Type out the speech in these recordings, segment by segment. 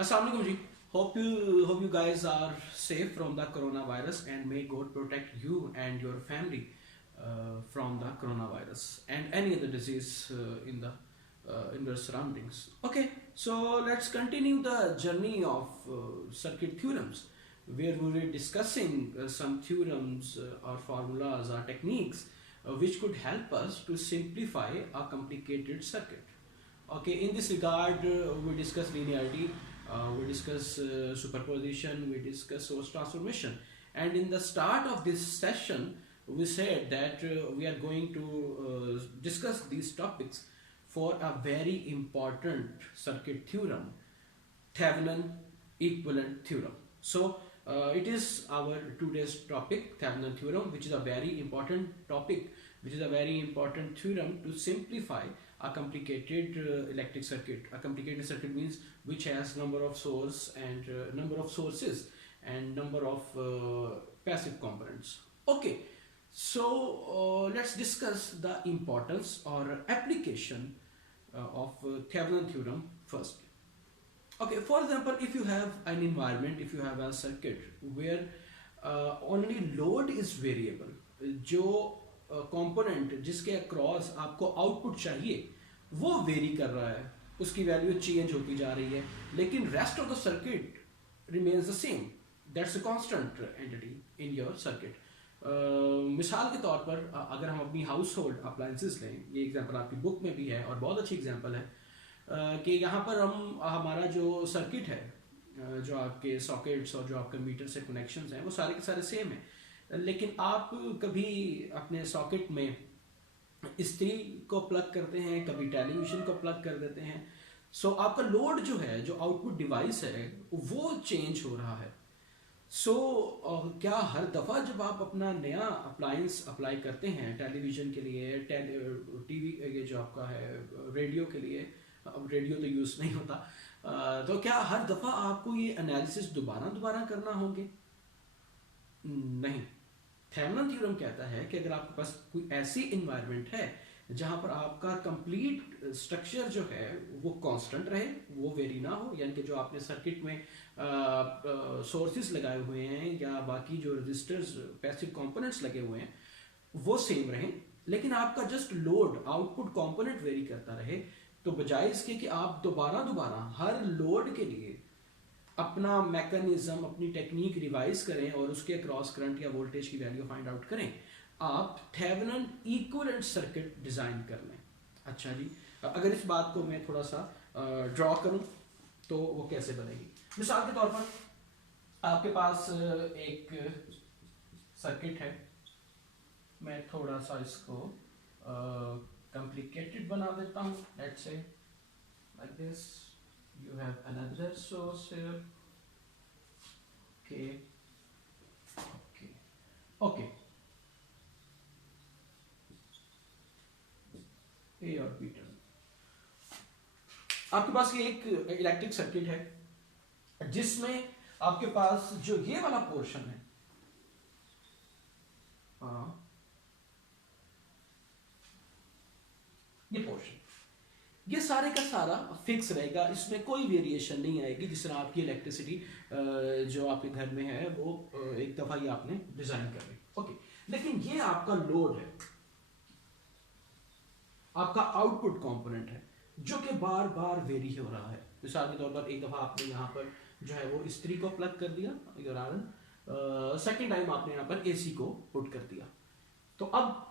Assalamualaikum ji. Hope you guys are safe from the coronavirus and may God protect you and your family from the coronavirus and any other disease in their surroundings. Okay, so let's continue the journey of circuit theorems, where we were discussing some theorems or formulas or techniques which could help us to simplify a complicated circuit. Okay, in this regard, we discuss linearity, we discuss superposition, we discuss source transformation. And in the start of this session, we said that we are going to discuss these topics for a very important circuit theorem, Thevenin equivalent theorem. So it is our today's topic, Thevenin theorem, which is a very important topic, which is a very important theorem to simplify a complicated electric circuit. A complicated circuit means which has number of source and number of sources and number of passive components. Okay, so let's discuss the importance or application of Thevenin theorem first. Okay, for example, if you have an environment, if you have a circuit where only load is variable, जो component जिसके across आपको output चाहिए वो very कर रहा है, उसकी value change होती जा रही है, लेकिन rest of the circuit remains the same, that's a constant entity in your circuit. मिसाल के तौर पर अगर हम अपनी हाउस होल्ड अप्लायंसेस लें, ये एग्जांपल आपकी बुक में भी है और बहुत अच्छी एग्जांपल है कि यहाँ पर हमारा जो सर्किट है, जो आपके सॉकेट्स और जो आपके मीटर से कनेक्शंस हैं वो सारे के सारे सेम हैं, लेकिन आप कभी अपने सॉकेट में इस्त्री को प्लग करते हैं, कभी टेलीविज़न को प्लग कर देते हैं. सो आपका लोड जो है, जो आउटपुट डिवाइस है, वो चेंज हो रहा है. सो क्या हर दफ़ा जब आप अपना नया अप्लायंस अप्लाई करते हैं टेलीविज़न के लिए, टीवी, ये जो आपका है रेडियो के लिए, अब रेडियो तो यूज़ नहीं होता, तो क्या हर दफ़ा आपको ये एनालिसिस दोबारा करना होंगे? नहीं. थेवेनिन थ्योरम कहता है कि अगर आपके पास कोई ऐसी इन्वायरमेंट है जहां पर आपका कंप्लीट स्ट्रक्चर जो है वो कांस्टेंट रहे, वो वेरी ना हो, यानी कि जो आपने सर्किट में सोर्सेज लगाए हुए हैं या बाकी जो रजिस्टर्स पैसिव कंपोनेंट्स लगे हुए हैं वो सेम रहें, लेकिन आपका just load output component very करता रहे, तो बजाय इसके कि आप दोबारा हर लोड के लिए अपना मैकेनिज्म, अपनी टेक्निक रिवाइज करें और उसके अक्रॉस करंट या वोल्टेज की वैल्यू फाइंड आउट करें, आप थेवेनिन इक्विवेलेंट सर्किट डिजाइन कर लें. अच्छा जी, अगर इस बात को मैं थोड़ा सा ड्रॉ करूं तो वो कैसे बनेगी? मिसाल के तौर पर आपके पास एक सर्किट है, मैं थोड़ा सा इसको कॉम्प्लिकेटेड बना देता हूं. Let's say like this, you have another source here. Okay, A और B टर्म. आपके पास ये एक इलेक्ट्रिक सर्किट है जिसमें आपके पास जो ये वाला पोर्शन है, ये पोर्शन, ये सारे का सारा फिक्स रहेगा, इसमें कोई वेरिएशन नहीं आएगी. जिस तरह आपकी इलेक्ट्रिसिटी जो आपके घर में है वो एक दफ़ा ही आपने डिज़ाइन कर ली. ओके, लेकिन ये आपका लोड है, आपका आउटपुट कंपोनेंट है जो कि बार वेरी हो रहा है. मिसाल के तौर पर एक दफ़ा आपने यहाँ पर जो है वो इस्त्री को प्लग कर दिया, सेकेंड टाइम आपने यहाँ पर AC को पुट कर दिया, तो अब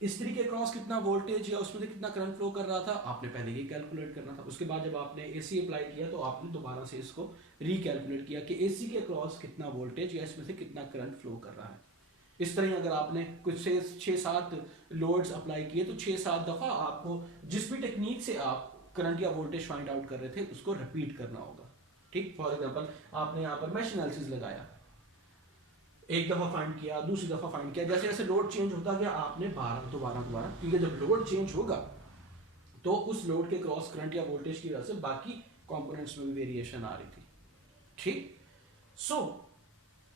इस्त्री के क्रॉस कितना वोल्टेज या उसमें से कितना करंट फ्लो कर रहा था आपने पहले ही कैलकुलेट करना था. उसके बाद जब आपने AC अप्लाई किया तो आपने दोबारा से इसको रिकैलकुलेट किया कि AC के क्रॉस कितना वोल्टेज या इसमें से कितना करंट फ्लो कर रहा है. इस तरह अगर आपने कुछ से 6-7 लोड्स अप्लाई किए तो 6-7 दफ़ा आपको जिस भी टेक्निक से आप करंट या वोल्टेज फाइंड आउट कर रहे थे उसको रिपीट करना होगा. ठीक, फॉर एग्जाम्पल आपने यहाँ पर मेश एनालिसिस लगाया, एक दफ़ा फाइंड किया, दूसरी दफ़ा फाइंड किया, जैसे जैसे लोड चेंज होता गया आपने दोबारा, क्योंकि जब लोड चेंज होगा तो उस लोड के क्रॉस करंट या वोल्टेज की वजह से बाकी कंपोनेंट्स में भी वेरिएशन आ रही थी. ठीक, सो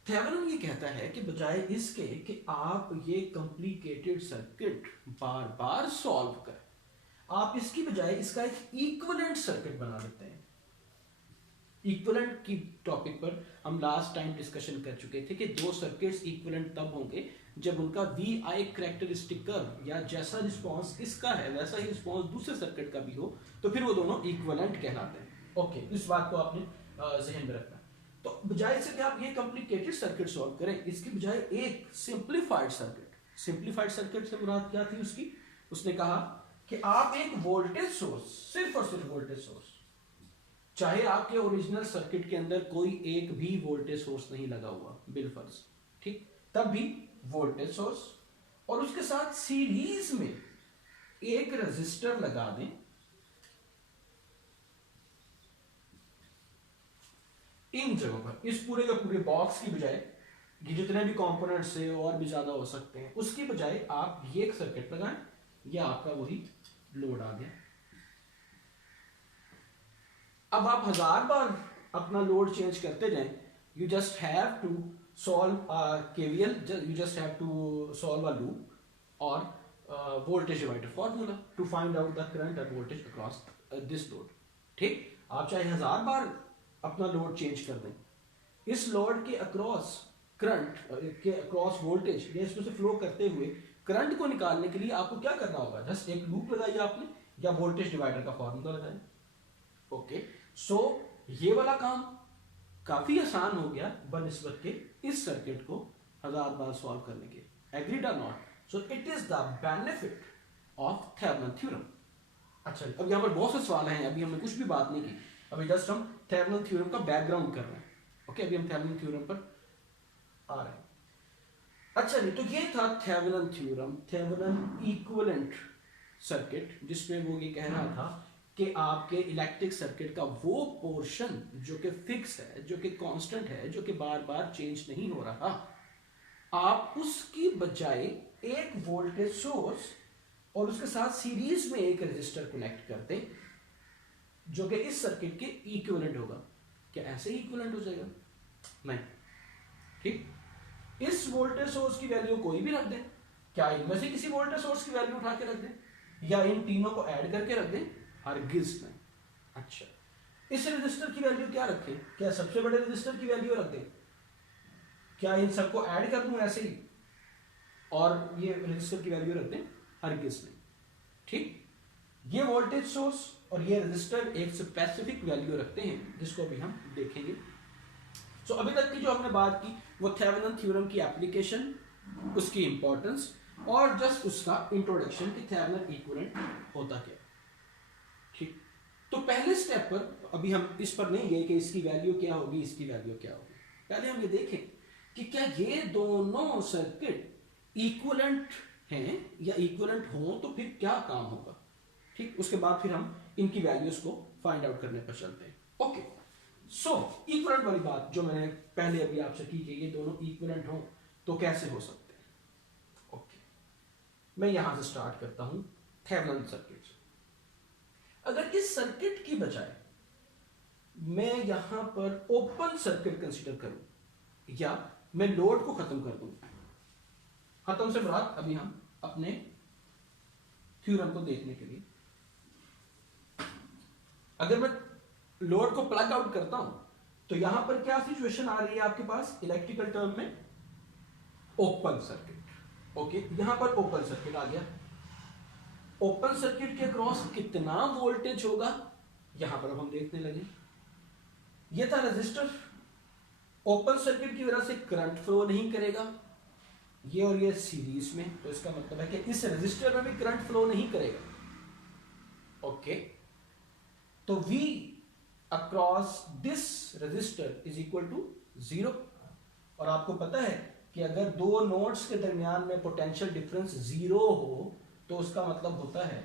थेवेनिन ये कहता है कि बजाय इसके कि आप ये कॉम्प्लिकेटेड सर्किट बार सॉल्व करें, आप इसकी बजाय इसका एक इक्विवेलेंट सर्किट बना देते हैं. इक्विवेलेंट की टॉपिक पर हम लास्ट टाइम डिस्कशन कर चुके थे कि दो सर्किट्स इक्विवेलेंट तब होंगे जब उनका वी आई कैरेक्टरिस्टिक कर्व या जैसा रिस्पांस इसका है वैसा ही रिस्पांस दूसरे सर्किट का भी हो, तो फिर वो दोनों इक्विवेलेंट कहलाते हैं। ओके, इस बात को आपने जहन में रखना। तो बजाय से कि आप ये कॉम्प्लिकेटेड सर्किट सॉल्व करें, इसकी बजाय एक सिंप्लीफाइड सर्किट से मुराद क्या थी उसकी, उसने कहा कि आप एक वोल्टेज सोर्स, सिर्फ और सिर्फ वोल्टेज सोर्स, चाहे आपके ओरिजिनल सर्किट के अंदर कोई एक भी वोल्टेज सोर्स नहीं लगा हुआ बिलफर्ज, ठीक, तब भी वोल्टेज सोर्स और उसके साथ सीरीज में एक रेजिस्टर लगा दें, इन जगहों पर, इस पूरे का पूरे बॉक्स की बजाय ये जितने भी कंपोनेंट्स है और भी ज्यादा हो सकते हैं, उसकी बजाय आप ये एक सर्किट लगाएं, या आपका वही लोड आ गया। अब आप 1000 बार अपना लोड चेंज करते जाएं, you just have to solve KVL, you just have to solve a loop और voltage divider formula to find out the current और वोल्टेज अक्रॉस दिस लोड। ठीक, आप चाहे 1000 बार अपना लोड चेंज कर दें, इस लोड के अक्रॉस करंट के अक्रॉस वोल्टेज या इसमें से फ्लो करते हुए करंट को निकालने के लिए आपको क्या करना होगा, जस्ट एक लूप लगाइए आपने या वोल्टेज डिवाइडर का फॉर्मूला लगाए। ओके, सो ये वाला काम काफी आसान हो गया बनिस्बत के इस सर्किट को 1000 बार सॉल्व करने के। एग्रीड और not? So it is the benefit of Thevenin theorem. अच्छा, अब यहां पर बहुत से सवाल हैं, अभी हमने कुछ भी बात नहीं की, अभी जस्ट हम थेवेनिन थ्योरम का बैकग्राउंड कर रहे हैं। ओके, अभी हम थेवेनिन थ्योरम पर आ रहे हैं। अच्छा नहीं, तो ये था Thevenin theorem, Thevenin equivalent circuit, जिसमें वो ये कह रहा था कि आपके इलेक्ट्रिक सर्किट का वो पोर्शन जो कि फिक्स है, जो कि कांस्टेंट है, जो कि बार बार चेंज नहीं हो रहा, आप उसकी बजाय एक वोल्टेज सोर्स और उसके साथ सीरीज में एक रेजिस्टर कनेक्ट करते जो कि इस सर्किट के इक्विवेलेंट होगा। क्या ऐसे ही इक्विवेलेंट हो जाएगा? नहीं। ठीक, इस वोल्टेज सोर्स की वैल्यू कोई भी रख दें, क्या इनमें से किसी वोल्टेज सोर्स की वैल्यू उठा के रख दें या इन तीनों को ऐड करके रख दें, हरगिज नहीं। अच्छा, इस रजिस्टर की वैल्यू क्या रखें? क्या सबसे बड़े रजिस्टर की वैल्यू रख दें? क्या इन सबको ऐड कर दूं ऐसे ही और ये रजिस्टर की वैल्यू रख दें? हरगिज नहीं। ठीक, ये वोल्टेज सोर्स और ये रजिस्टर एक स्पेसिफिक वैल्यू रखते हैं जिसको अभी हम देखेंगे। सो अभी तक की जो हमने बात की वो थेवेनिन थ्योरम की एप्लीकेशन, उसकी इंपॉर्टेंस और जस्ट उसका इंट्रोडक्शन कि थेवेनिन इक्विवेलेंट होता क्या। ठीक, तो पहले स्टेप पर अभी हम इस पर नहीं गए कि इसकी वैल्यू क्या होगी, इसकी वैल्यू क्या होगी। पहले हम ये देखें कि क्या ये दोनों सर्किट इक्विवेलेंट हैं या इक्विवेलेंट हो तो फिर क्या काम होगा। ठीक, उसके बाद फिर हम इनकी वैल्यूज को फाइंड आउट करने पर चलते हैं। ओके, सो इक्विवेलेंट वाली बात जो मैंने पहले अभी आपसे की कि ये दोनों इक्विवेलेंट हो तो कैसे हो सकते हैं। ओके, मैं यहां से स्टार्ट करता हूं थेवेनिन सर्किट से। अगर इस सर्किट की बजाय मैं यहां पर ओपन सर्किट कंसीडर करूं या मैं लोड को खत्म कर दूं, खत्म से मुराद अभी हम अपने थ्योरम को देखने के लिए, अगर मैं लोड को प्लग आउट करता हूं तो यहां पर क्या सिचुएशन आ रही है आपके पास इलेक्ट्रिकल टर्म में? Open circuit. ओके, यहां पर ओपन सर्किट आ गया। ओपन सर्किट के अक्रॉस कितना वोल्टेज होगा यहां पर हम देखने लगे। यह था रेजिस्टर, ओपन सर्किट की वजह से करंट फ्लो नहीं करेगा, ये और ये सीरीज में, तो इसका मतलब है कि इस रेजिस्टर में भी करंट फ्लो नहीं करेगा। ओके, तो V across this resistor is equal to 0। और आपको पता है कि अगर दो नोड्स के दरमियान में पोटेंशियल डिफरेंस 0 हो तो उसका मतलब होता है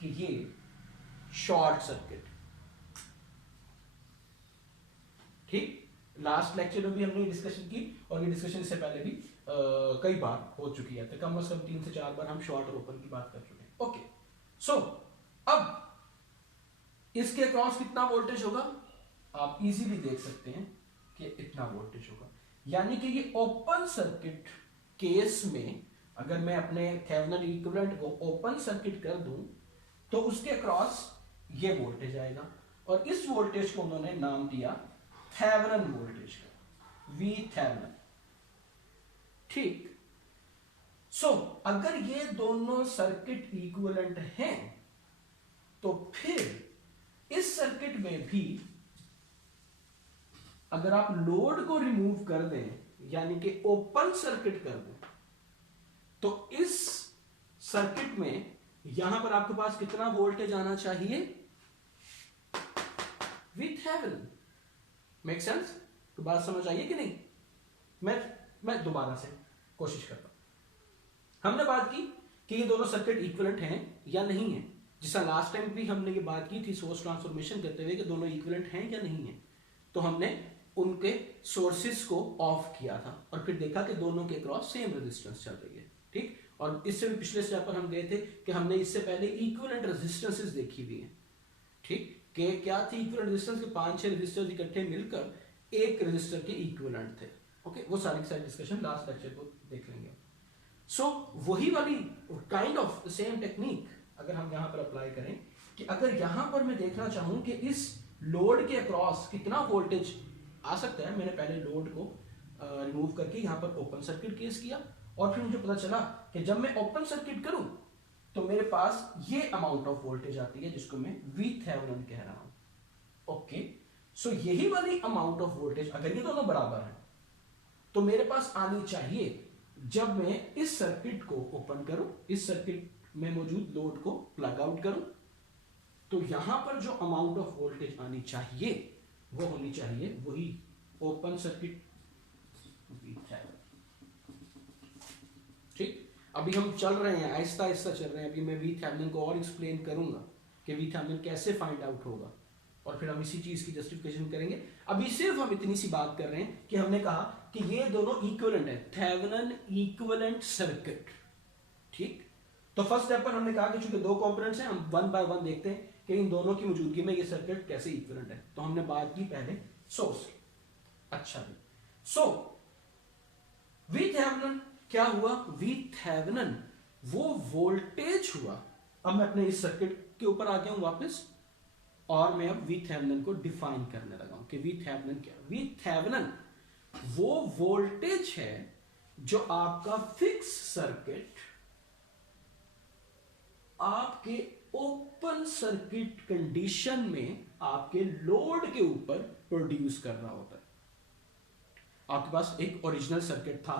कि ये शॉर्ट सर्किट। ठीक, लास्ट लेक्चर में भी हमने डिस्कशन की और ये डिस्कशन इससे पहले भी कई बार हो चुकी है, तो कम से कम 3 से 4 बार हम शॉर्ट और ओपन की बात कर चुके हैं। ओके, सो अब इसके अक्रॉस कितना वोल्टेज होगा आप इजीली देख सकते हैं कि इतना वोल्टेज होगा। यानी कि ये ओपन सर्किट केस में अगर मैं अपने थेवेनिन इक्विवेलेंट को ओपन सर्किट कर दूं तो उसके अक्रॉस ये वोल्टेज आएगा और इस वोल्टेज को उन्होंने नाम दिया थेवेनिन वोल्टेज का, वी थेवेनिन। ठीक, सो अगर ये दोनों सर्किट इक्विवेलेंट हैं तो फिर इस सर्किट में भी अगर आप लोड को रिमूव कर दें, यानी कि ओपन सर्किट कर दें, तो इस सर्किट में यहां पर आपके पास कितना वोल्टेज आना चाहिए? VThevenin। Make sense? तो बात समझ आइए कि नहीं? मैं दोबारा से कोशिश करता हूं। हमने बात की कि ये दोनों सर्किट इक्विवेलेंट हैं या नहीं है, जिसका लास्ट टाइम भी हमने ये बात की थी सोर्स ट्रांसफॉर्मेशन करते हुए कि दोनों इक्विवेलेंट हैं या नहीं है। तो हमने उनके सोर्सेस को ऑफ किया था और फिर देखा कि दोनों के क्रॉस सेम रेजिस्टेंस चल रही है। ठीक, और इससे भी पिछले स्टेप पर हम गए थे कि हमने इससे पहले इक्विवेलेंट रेजिस्टेंसेस देखी हुई है। ठीक, कि क्या थी इक्विवेलेंट रेजिस्टेंस के 5-6 रेजिस्टर्स इकट्ठे मिलकर एक रेजिस्टर के इक्विवेलेंट थे। ओके, वो सारी डिस्कशन लास्ट लेक्चर को देख लेंगे। सो वही वाली काइंड ऑफ सेम टेक्निक अगर हम यहां पर अप्लाई करें कि अगर यहां पर मैं देखना चाहूं कि इस लोड के अक्रॉस कितना वोल्टेज आ सकता है, मैंने पहले लोड को रिमूव करके यहां पर ओपन सर्किट केस किया और फिर मुझे पता चला कि जब मैं ओपन सर्किट करूं तो मेरे पास ये अमाउंट ऑफ वोल्टेज आती है जिसको मैं VThevenin कह रहा हूं। ओके, सो यही वाली अमाउंट ऑफ वोल्टेज अगर ये दोनों बराबर हैं तो मेरे पास आनी चाहिए जब मैं इस सर्किट को ओपन करूं, इस सर्किट में मौजूद लोड को प्लग आउट करूं, तो यहां पर जो अमाउंट ऑफ वोल्टेज आनी चाहिए वो होनी चाहिए वही ओपन सर्किट VThevenin। ठीक, अभी हम चल रहे हैं, आहिस्ता आहिस्ता चल रहे हैं। अभी मैं VThevenin को और एक्सप्लेन करूंगा कि VThevenin कैसे फाइंड आउट होगा और फिर हम इसी चीज की जस्टिफिकेशन करेंगे। अभी सिर्फ हम इतनी सी बात कर रहे हैं कि हमने कहा कि ये दोनों इक्विवेलेंट है, थेवेनिन इक्विवेलेंट सर्किट। ठीक, तो फर्स्ट स्टेप पर हमने कहा कि चूंकि दो कंपोनेंट्स हैं, हम वन बाय वन देखते हैं कि इन दोनों की मौजूदगी में ये सर्किट कैसे इक्विवेलेंट है। तो हमने बात की पहले सोर्स की। अच्छा जी, सो VThevenin क्या हुआ? VThevenin वो वोल्टेज हुआ। अब मैं अपने इस सर्किट के ऊपर आ गया हूं वापस और मैं अब VThevenin को डिफाइन करने लगा हूं कि VThevenin क्या? VThevenin वो वोल्टेज है जो आपका फिक्स सर्किट आपके ओपन सर्किट कंडीशन में आपके लोड के ऊपर प्रोड्यूस कर रहा होता है। आपके पास एक ओरिजिनल सर्किट था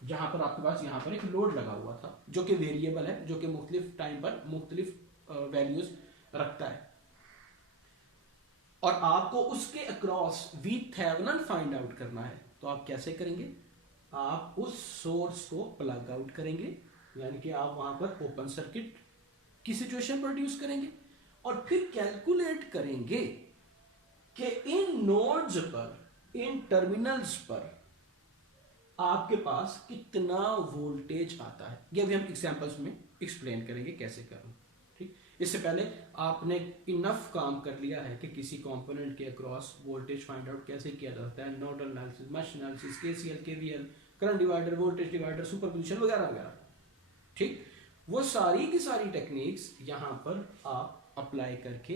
जहां पर आपके पास यहां पर एक लोड लगा हुआ था जो कि वेरिएबल है, जो कि मुख्तलिफ टाइम पर मुख्तलिफ वैल्यूज रखता है, और आपको उसके अक्रॉस VThevenin फाइंड आउट करना है। तो आप कैसे करेंगे? आप उस सोर्स को प्लग आउट करेंगे, यानी कि आप वहां पर ओपन सर्किट की सिचुएशन प्रोड्यूस करेंगे और फिर कैलकुलेट करेंगे कि इन नोड्स पर, इन टर्मिनल्स पर आपके पास कितना वोल्टेज आता है। ये भी हम एग्जांपल्स में एक्सप्लेन करेंगे कैसे करना। ठीक, इससे पहले आपने इनफ काम कर लिया है कि किसी कंपोनेंट के अक्रॉस वोल्टेज फाइंड आउट कैसे किया जाता है, nodal analysis, mesh analysis, KCL, KVL, current divider, voltage divider, superposition वगैरह वगैरह। ठीक, वो सारी की सारी टेक्निक्स यहां पर आप अप्लाई करके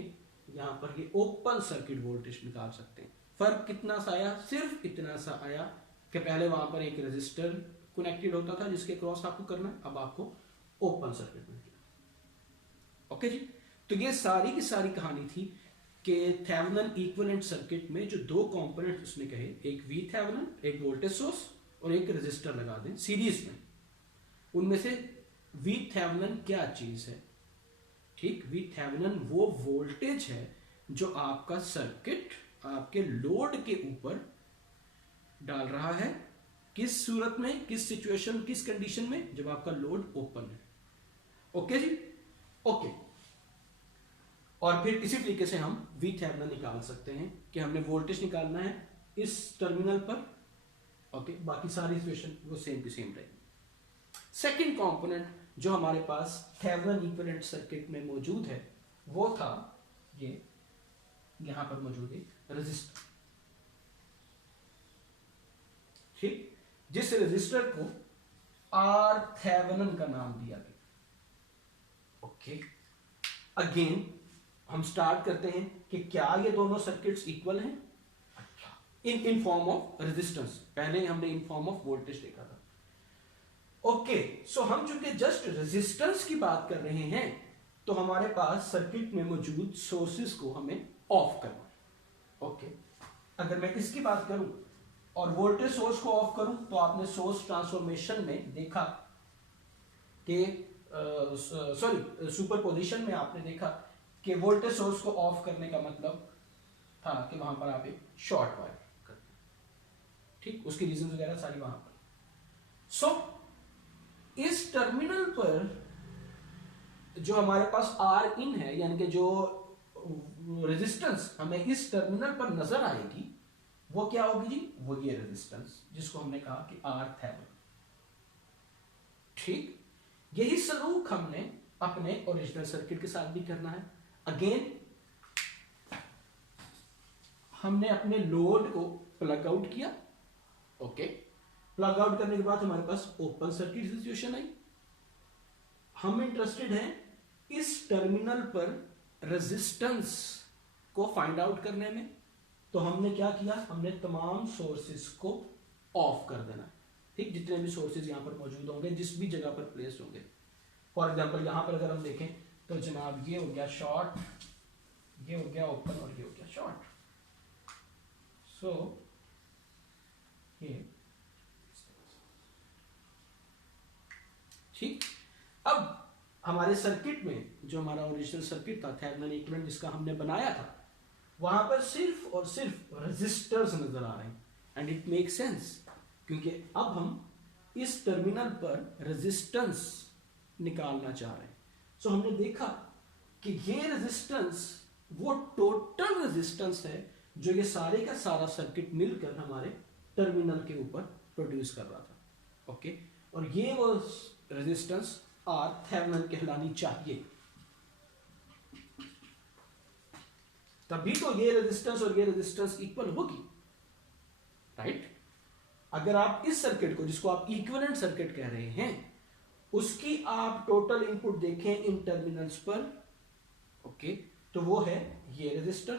यहां पर ये ओपन सर्किट वोल्टेज निकाल सकते हैं। फर्क कितना सा आया? सिर्फ इतना सा आया कि पहले वहां पर एक रेजिस्टर कनेक्टेड होता था जिसके क्रॉस आपको करना है, अब आपको ओपन सर्किट में किया। ओके जी, तो ये सारी की सारी कहानी थी कि थेवेनिन इक्विवेलेंट सर्किट में जो दो कंपोनेंट उसने कहे, एक VThevenin, एक वोल्टेज सोर्स और एक रेजिस्टर लगा दें सीरीज में, उनमें से VThevenin क्या चीज है? ठीक, VThevenin वो वोल्टेज है जो आपका सर्किट आपके लोड के ऊपर डाल रहा है। किस सूरत में, किस सिचुएशन, किस कंडीशन में? जब आपका लोड ओपन है। ओके जी, ओके। और फिर इसी तरीके से हम VThevenin निकाल सकते हैं कि हमने वोल्टेज निकालना है इस टर्मिनल पर। ओके, बाकी सारी सिचुएशन वो सेम की सेम रहेगी। सेकंड कंपोनेंट जो हमारे पास थेवेनिन इक्विवेलेंट सर्किट में मौजूद है वो था ये यहां पर मौजूद है रेजिस्टर। ठीक, जिस रेजिस्टर को RThevenin का नाम दिया गया। ओके, अगेन हम स्टार्ट करते हैं कि क्या ये दोनों सर्किट्स इक्वल हैं। अच्छा, इन फॉर्म ऑफ रेजिस्टेंस। पहले हमने इन फॉर्म ऑफ वोल्टेज देखा था। ओके, सो हम चूंकि जस्ट रेजिस्टेंस की बात कर रहे हैं तो हमारे पास सर्किट में मौजूद सोर्सेस को हमें ऑफ करना है। ओके, अगर मैं इसकी बात करूं और वोल्टेज सोर्स को ऑफ करूं तो आपने सोर्स ट्रांसफॉर्मेशन में देखा कि सुपरपोजिशन में आपने देखा कि वोल्टेज सोर्स को ऑफ करने का मतलब था कि वहां पर आप एक शॉर्ट वायर करते हैं। ठीक, उसकी रीजन वगैरह सारी वहां पर। सो इस टर्मिनल पर जो हमारे पास आर इन है, यानी कि जो रेजिस्टेंस हमें इस टर्मिनल पर नजर आएगी वो क्या होगी जी? वो ये रेजिस्टेंस जिसको हमने कहा कि आर थेवेनिन। ठीक, यही सलूक हमने अपने ओरिजिनल सर्किट के साथ भी करना है। अगेन हमने अपने लोड को प्लग आउट किया। ओके, प्लग आउट करने के बाद हमारे पास ओपन सर्किट सिचुएशन आई। हम इंटरेस्टेड हैं इस टर्मिनल पर रेजिस्टेंस को फाइंड आउट करने में, तो हमने क्या किया? हमने तमाम सोर्सेस को ऑफ कर देना। ठीक, जितने भी सोर्सेज यहां पर मौजूद होंगे, जिस भी जगह पर प्लेस होंगे। फॉर एग्जांपल यहां पर अगर हम देखें तो जनाब ये हो गया शॉर्ट, ये हो गया ओपन और ये हो गया शॉर्ट। सो ये ठीक। अब हमारे सर्किट में जो हमारा ओरिजिनल सर्किट था थेवेनिन इक्विवेलेंट जिसका हमने बनाया था, वहां पर सिर्फ और सिर्फ रेजिस्टर्स नजर आ रहे हैं। एंड इट मेक सेंस, क्योंकि अब हम इस टर्मिनल पर रेजिस्टेंस निकालना चाह रहे हैं। सो हमने देखा कि ये रेजिस्टेंस वो टोटल रेजिस्टेंस है जो ये सारे का सारा सर्किट मिलकर हमारे टर्मिनल के ऊपर प्रोड्यूस कर रहा था। ओके, और ये वो रेजिस्टेंस आर थेवेनिन कहलानी चाहिए, तभी तो ये रेजिस्टेंस और ये रेजिस्टेंस इक्वल होगी। राइट, अगर आप इस सर्किट को, जिसको आप इक्विवेलेंट सर्किट कह रहे हैं, उसकी आप टोटल इनपुट देखें इन टर्मिनल्स पर, ओके, तो वो है ये रेजिस्टर,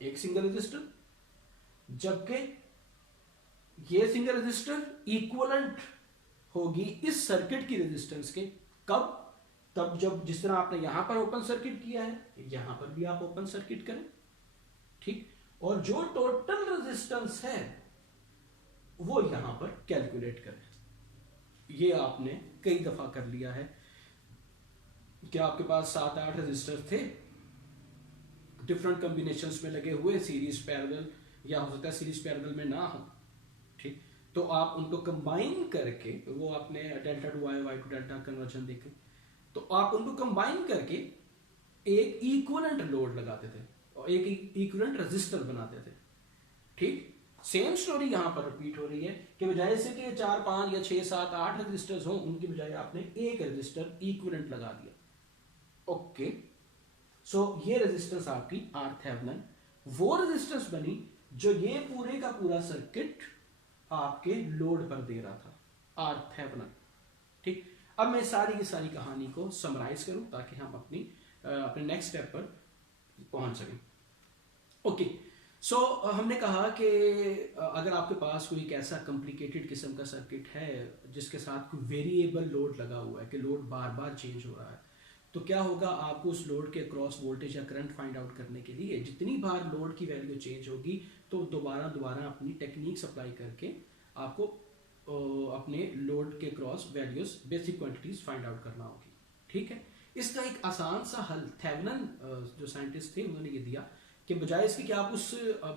एक सिंगल रेजिस्टर, जबकि ये सिंगल रेजिस्टर इक्विवेलेंट होगी इस सर्किट की रेजिस्टेंस के। कब? तब जब जिस तरह आपने यहां पर ओपन सर्किट किया है, यहां पर भी आप ओपन सर्किट करें। ठीक, और जो टोटल रेजिस्टेंस है वो यहां पर कैलकुलेट करें। ये आपने कई दफा कर लिया है कि आपके पास 7-8 रेजिस्टर थे, डिफरेंट कॉम्बिनेशंस में लगे हुए, सीरीज पैरेलल, या हो सकता है सीरीज पैरेलल में ना हो। ठीक, तो आप उनको कंबाइन करके, वो आपने delta to Y, Y to delta conversion देखे, तो आप उनको कंबाइन करके एक इक्विवेलेंट लोड लगाते थे और एक इक्विवेलेंट रेजिस्टर बनाते थे। ठीक, सेम स्टोरी यहां पर रिपीट हो रही है कि बजाय से कि 4, 5 या 6, 7, 8 रेजिस्टर्स हों, उनकी बजाय आपने एक रेजिस्टर इक्विवेलेंट लगा दिया। ओके, सो ये रेजिस्टेंस आपकी आर थेवेनिन वो रेजिस्टेंस बनी जो ये पूरे का पूरा सर्किट आपके लोड पर दे रहा था, आर थेवेनिन। ठीक, अब मैं सारी की सारी कहानी को समराइज करूं ताकि हम अपने नेक्स्ट स्टेप पर पहुंच सकें। ओके, सो हमने कहा कि अगर आपके पास कोई एक ऐसा कॉम्प्लिकेटेड किस्म का सर्किट है जिसके साथ कोई वेरिएबल लोड लगा हुआ है कि लोड बार बार चेंज हो रहा है, तो क्या होगा? आपको उस लोड के अक्रॉस वोल्टेज या करंट फाइंड आउट करने के लिए जितनी बार लोड की वैल्यू चेंज होगी तो दोबारा अपनी टेक्निक्स अप्लाई करके आपको अपने लोड के cross values, basic quantities find out करना होगी। ठीक है, इसका एक आसान सा हल थेवेनिन जो साइंटिस्ट थे उन्होंने ये दिया कि बजाय इसके कि आप उस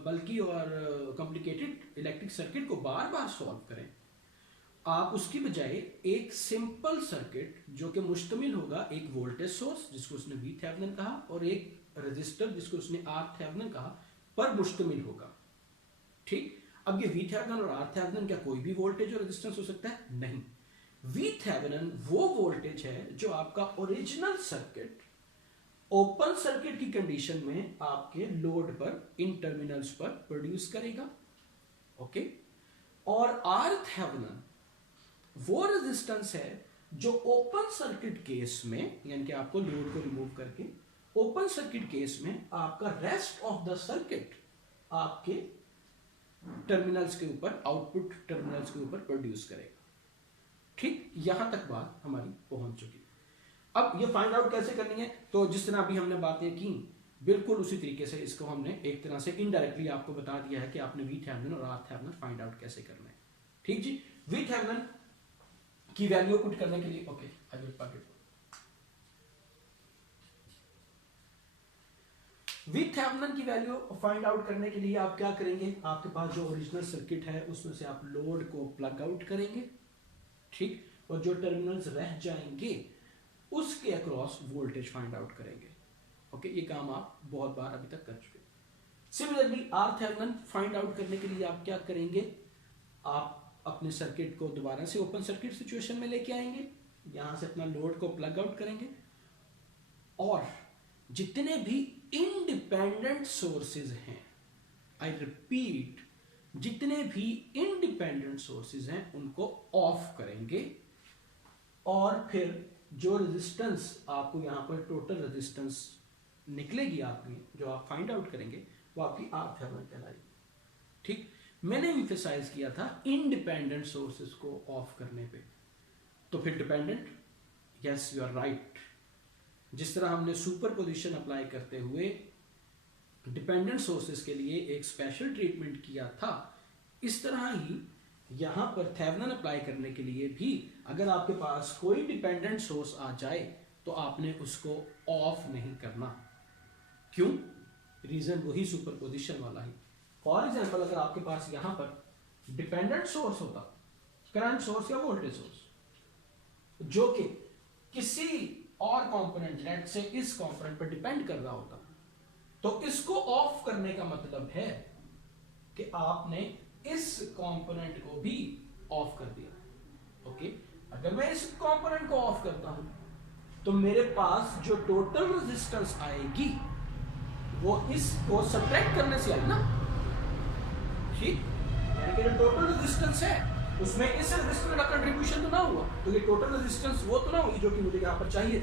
बल्कि और कॉम्प्लिकेटेड इलेक्ट्रिक सर्किट को बार बार सॉल्व करें, आप उसकी बजाय एक सिंपल सर्किट जो कि मुश्तमिल होगा एक वोल्टेज सोर्स जिसको उसने वी थेवेनिन कहा और एक रजिस्टर जिसको उसने आर थेवेनिन कहा पर मुश्तमिल होगा। ठीक, अब ये वी थेवेनिन और आर थेवेनिन क्या कोई भी वोल्टेज और रेजिस्टेंस हो सकता है? नहीं, वी थेवेनिन वो वोल्टेज है जो आपका ओरिजिनल सर्किट ओपन सर्किट की कंडीशन में आपके लोड पर, इन टर्मिनल्स पर प्रोड्यूस करेगा। ओके, और आर थेवेनिन वो रेजिस्टेंस है जो ओपन सर्किट केस में, यानी कि आपको लोड को रिमूव करके ओपन सर्किट केस में आपका रेस्ट ऑफ द सर्किट आपके टर्मिनल्स के ऊपर, आउटपुट टर्मिनल्स के ऊपर प्रोड्यूस करेगा। ठीक, यहां तक बात हमारी पहुंच चुकी। अब ये फाइंड आउट कैसे करनी है, तो जिस तरह अभी हमने बातें की बिल्कुल उसी तरीके से इसको हमने एक तरह से इनडायरेक्टली आपको बता दिया है कि आपने VThevenin और RThevenin फाइंड आउट कैसे करना है। ठीक जी, VThevenin की वैल्यू पुट करने के लिए, okay I will put it. VThevenin की वैल्यू फाइंड आउट करने के लिए आप क्या करेंगे, आपके पास जो ओरिजिनल सर्किट है उसमें से आप लोड को प्लग आउट करेंगे, ठीक, और जो टर्मिनल्स रह जाएंगे उसके अक्रॉस वोल्टेज फाइंड आउट करेंगे। ओके, ये काम आप बहुत बार अभी तक कर चुके। सिमिलरली RThevenin फाइंड आउट करने के लिए आप क्या करेंगे, आप अपने सर्किट को दोबारा से ओपन सर्किट सिचुएशन में लेके आएंगे, यहां से अपना लोड को प्लग आउट करेंगे और जितने भी इंडिपेंडेंट सोर्सेज हैं, आई रिपीट, जितने भी इंडिपेंडेंट सोर्सेज हैं उनको ऑफ करेंगे और फिर जो रेजिस्टेंस आपको यहां पर टोटल रेजिस्टेंस निकलेगी आपकी, जो आप फाइंड आउट करेंगे वो आपकी RThevenin कहलाएगी। ठीक, मैंने एम्फसाइज किया था इंडिपेंडेंट सोर्सेज को ऑफ करने पे, तो फिर dependent, yes you are right, जिस तरह हमने सुपरपोजिशन अप्लाई करते हुए डिपेंडेंट सोर्सेज के लिए एक स्पेशल ट्रीटमेंट किया था, इस तरह ही यहां पर थेवेनिन अप्लाई करने के लिए भी अगर आपके पास कोई डिपेंडेंट सोर्स आ जाए तो आपने उसको ऑफ नहीं करना। क्यों? रीजन वही सुपरपोजिशन वाला ही। फॉर एग्जांपल, अगर आपके पास यहां पर डिपेंडेंट सोर्स होता, करंट सोर्स या वोल्टेज सोर्स, जो कि किसी और कंपोनेंट, लेट से इस कंपोनेंट पर डिपेंड कर रहा होता, तो इसको ऑफ करने का मतलब है कि आपने इस कंपोनेंट को भी ऑफ कर दिया। ओके, अगर मैं इस कंपोनेंट को ऑफ करता हूं तो मेरे पास जो टोटल रेजिस्टेंस आएगी वो इसको सब्ट्रैक्ट करने से आई ना। ठीक, यानी कि जो टोटल रेजिस्टेंस है उसमें इस रेजिस्टेंस का कंट्रीब्यूशन तो ना हुआ, तो ये टोटल रेजिस्टेंस वो तो ना हुई जो कि मुझे यहां पर चाहिए।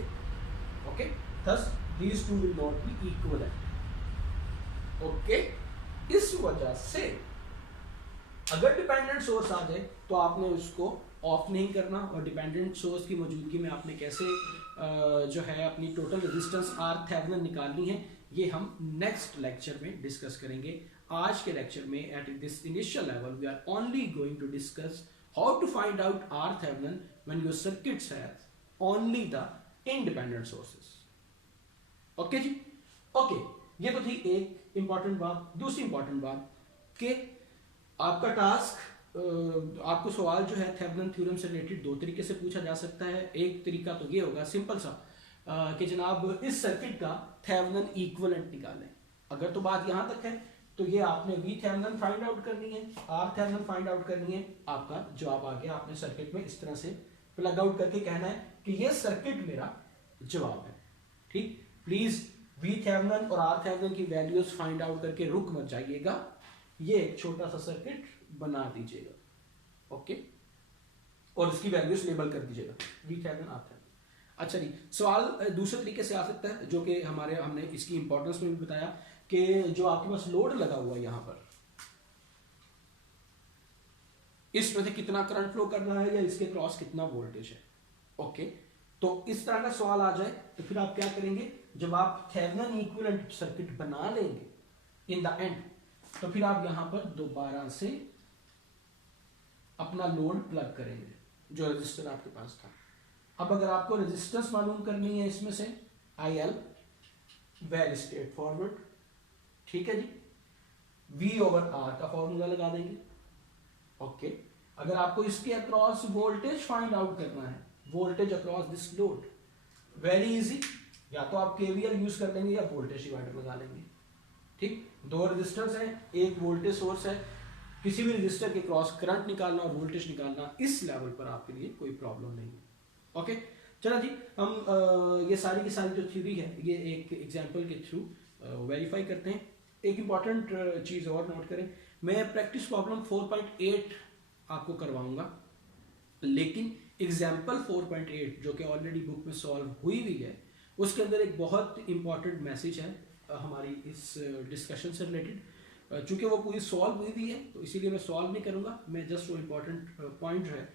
Okay, thus these two will not be equivalent। Okay, इस वजह से अगर डिपेंडेंट सोर्स आ जाए तो आपने उसको ऑफ नहीं करना, और डिपेंडेंट सोर्स की मौजूदगी में आपने कैसे जो है अपनी टोटल रेजिस्टेंस RThevenin निकालनी है, ये हम नेक्स्ट लेक्चर में डिस्कस करेंगे। आज के लेक्चर में at this initial level we are only going to discuss how to find out RThevenin when your circuits have only the independent sources. Okay जी, ओके, ये तो थी एक इंपॉर्टेंट बात। दूसरी इंपॉर्टेंट बात कि आपका टास्क, आपको सवाल जो है थेवेनिन थ्योरम से रिलेटेड दो तरीके से पूछा जा सकता है। एक तरीका तो ये होगा सिंपल सा कि जनाब इस सर्किट का थेवेनिन इक्विवेलेंट निकालें। अगर तो बात यहां तक है तो ये आपने VThevenin फाइंड आउट करनी है, RThevenin फाइंड आउट करनी है, आपका जवाब आ गया। आपने सर्किट में इस तरह से प्लग आउट करके कहना है कि ये सर्किट मेरा जवाब है। ठीक, प्लीज VThevenin और RThevenin की वैल्यूज फाइंड आउट करके रुक मत जाइएगा, ये एक छोटा सा सर्किट बना दीजिएगा। ओके, और इसकी वैल्यूज लेबल कर दीजिएगा VThevenin RThevenin। अच्छा जी, सवाल दूसरे तरीके से आ सकता है जो कि हमने इसकी इंपॉर्टेंस में भी बताया कि जो आपके पास लोड लगा हुआ है यहां पर, इसमें से कितना करंट फ्लो कर रहा है या इसके क्रॉस कितना वोल्टेज है। ओके, तो इस तरह का सवाल आ जाए तो फिर आप क्या करेंगे, जब आप थेवेनिन इक्विवेलेंट सर्किट बना लेंगे इन द एंड, तो फिर आप यहां पर दोबारा से अपना लोड प्लग करेंगे जो रेजिस्टर आपके पास था। अब अगर आपको रेजिस्टेंस मालूम करनी है इसमें से IL, वेरी स्ट्रेट फॉरवर्ड, ठीक है जी, V/R का फॉर्मूला लगा देंगे। ओके, अगर आपको इसके अक्रॉस वोल्टेज फाइंड आउट करना है, voltage across this load, very easy, या तो आप KVL यूज कर लेंगे या वोल्टेज डिवाइडर लगा लेंगे। ठीक, दो रेजिस्टर्स हैं, एक वोल्टेज सोर्स है, किसी भी रेजिस्टर के क्रॉस करंट निकालना और वोल्टेज निकालना इस लेवल पर आपके लिए कोई प्रॉब्लम नहीं है। ओके, चलो जी, हम ये सारी की सारी जो थ्योरी है ये एक एग्जांपल के थ्रू वेरीफाई करते हैं। एक इंपॉर्टेंट चीज और नोट करें, मैं प्रैक्टिस प्रॉब्लम 4.8 आपको करवाऊंगा, लेकिन एग्जाम्पल 4.8 जो कि ऑलरेडी बुक में सॉल्व हुई हुई है, उसके अंदर एक बहुत इंपॉर्टेंट मैसेज है हमारी इस डिस्कशन से रिलेटेड। चूंकि वो पूरी सॉल्व हुई भी है तो इसीलिए मैं सॉल्व नहीं करूंगा, मैं जस्ट वो इम्पोर्टेंट पॉइंट जो है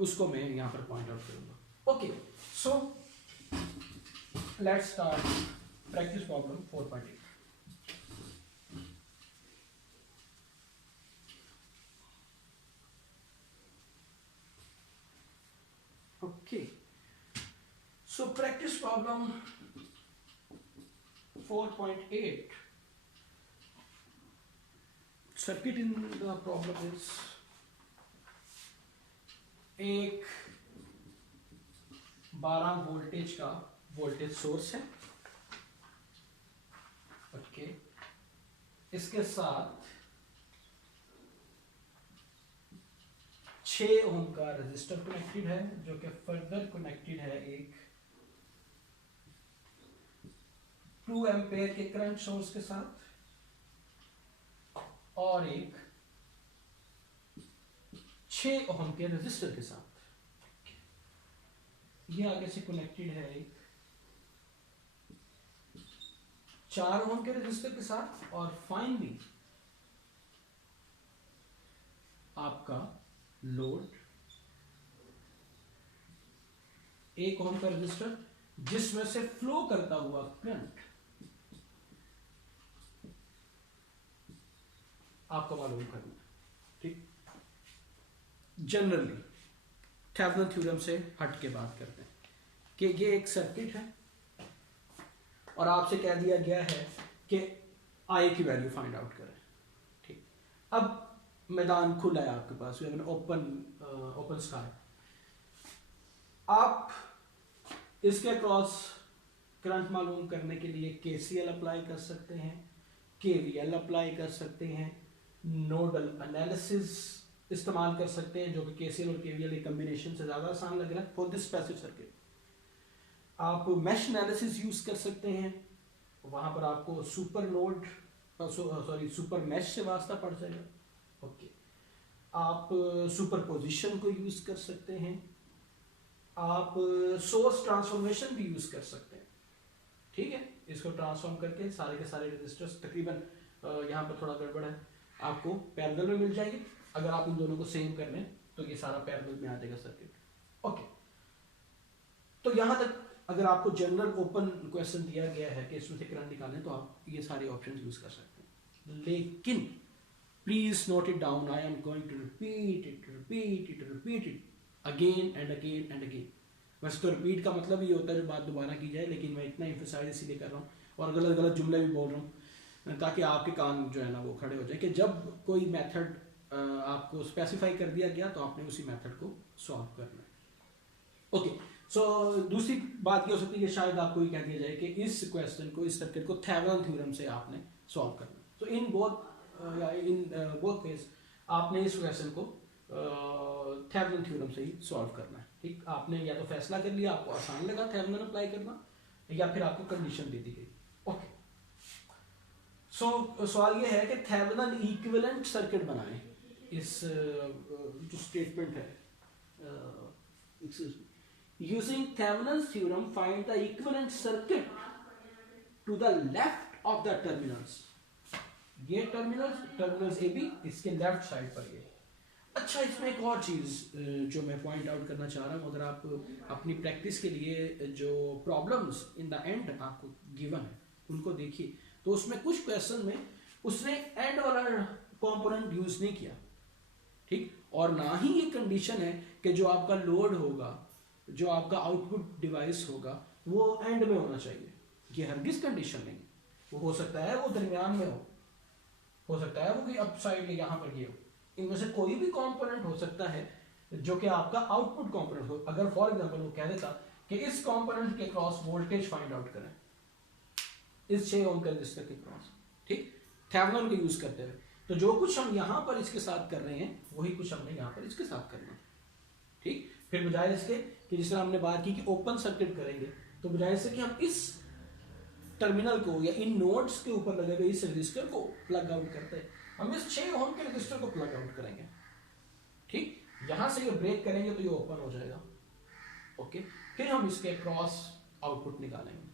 उसको मैं यहाँ पर पॉइंट आउट करूंगा। Okay, so let's start practice problem 4.8। Okay, so practice problem 4.8. Circuit in the problem is एक 12 वोल्टेज का वोल्टेज सोर्स है। ओके, इसके साथ 6 ओम का रेजिस्टर कनेक्टेड है जो कि फर्दर कनेक्टेड है एक 2 एम्पेयर के करंट सोर्स के साथ और एक 6 ओम के रेजिस्टर के साथ। ये आगे से कनेक्टेड है एक 4 ओम के रेजिस्टर के साथ और फाइनली आपका लोड 1 ओम का रेजिस्टर जिसमें से फ्लो करता हुआ करंट आपको मालूम करना है। ठीक, जनरली थेवेनिन थ्योरम से हट के बात करते हैं कि ये एक सर्किट है और आपसे कह दिया गया है कि आई की वैल्यू फाइंड आउट करें। ठीक, अब मैदान खुला है आपके पास, ओपन स्काई। आप इसके क्रॉस करंट मालूम करने के लिए केसीएल अप्लाई कर सकते हैं, केवीएल अप्लाई कर सकते हैं, नोडल एनालिसिस इस्तेमाल कर सकते हैं जो कि केसीएल और केवीएल के कॉम्बिनेशन से ज़्यादा आसान लग रहा है फॉर दिस स्पेसिफिक सर्किट। आप मैश एनालिसिस यूज़ कर सकते हैं, वहाँ पर आपको सुपर मैश से वास्ता पड़ जाएगा। ओके, आप सुपरपोजिशन को यूज़ कर सकते हैं, आप सोर्स ट्रांसफॉर्मेशन भी यूज़ कर सकते हैं। ठीक है, इसको ट्रांसफॉर्म करके सारे के सारे रेजिस्टर्स तकरीबन यहाँ पर थोड़ा गड़बड़ है, आपको पैरेलल में मिल जाएगी। अगर आप इन दोनों को सेम कर लें तो ये सारा पैरेलल में आ जाएगा सर्किट। ओके, तो यहाँ तक अगर आपको जनरल ओपन क्वेश्चन दिया गया है कि इसमें से करंट निकालें तो आप ये सारे ऑप्शन यूज कर सकते हैं। लेकिन please note it down, I am going to repeat it again and again and again. वैसे तो रिपीट का मतलब ये होता है जो बात दोबारा की जाए, लेकिन मैं इतना एम्फसाइज इसीलिए कर रहा हूँ और गलत गलत जुमले भी बोल रहा हूँ ताकि आपके कान जो है ना वो खड़े हो जाए कि जब कोई मेथड आपको स्पेसिफाई कर दिया गया तो आपने उसी मेथड को सॉल्व करना है। ओके, सो दूसरी बात ये हो सकती है कि शायद आपको ये कह दिया जाए कि इस क्वेश्चन को, इस सर्किट को थेवेनिन थ्योरम से आपने सॉल्व करना है। तो इन बोथ केस आपने इस क्वेश्चन को थेवेनिन थ्योरम से ही सॉल्व करना है। ठीक, आपने या तो फैसला कर लिया, आपको आसान लगा थेवेनिन अप्लाई करना, या फिर आपको कंडीशन दे दी गई। ओके, सो सवाल ये है कि थेवेनिन इक्विवेलेंट सर्किट बनाएं। इस जो स्टेटमेंट है, using Thevenin's theorem find the equivalent circuit to the left of the terminals। ये टर्मिनल्स ए बी इसके लेफ्ट साइड पर ये। अच्छा, इसमें एक और चीज जो मैं पॉइंट आउट करना चाह रहा हूँ, अगर आप अपनी प्रैक्टिस के लिए जो प्रॉब्लम्स इन द एंड आपको गिवन है उनको देखिए तो उसमें कुछ क्वेश्चन में उसने एंड वाला कंपोनेंट यूज नहीं किया। ठीक, और ना ही ये कंडीशन है कि जो आपका लोड होगा, जो आपका आउटपुट डिवाइस होगा वो एंड में होना चाहिए। ये हरगिज कंडीशन नहीं, वो हो सकता है वो दरमियान में हो सकता है वो कि अप साइड यहाँ पर ये हो। इनमें से कोई भी कंपोनेंट हो सकता है जो कि आपका आउटपुट कंपोनेंट हो। अगर फॉर एग्जांपल वो कह देता कि इस कंपोनेंट के क्रॉस वोल्टेज फाइंड आउट करें इस 6 ओम के रजिस्टर के क्रॉस, ठीक, थेवेनिन को यूज करते हुए, तो जो कुछ हम यहाँ पर इसके साथ कर रहे हैं वही कुछ हमने यहाँ पर इसके साथ करना है। ठीक, फिर बजाय इसके कि जिस तरह हमने बात की कि ओपन सर्किट करेंगे, तो बजाय इससे कि हम इस टर्मिनल को या इन नोड्स के ऊपर लगे हुए इस रजिस्टर को प्लग आउट करते हैं, हम इस 6 ओम के रजिस्टर को प्लग आउट करेंगे। ठीक, यहां से ये ब्रेक करेंगे तो ये ओपन हो जाएगा। ओके, फिर हम इसके क्रॉस आउटपुट निकालेंगे।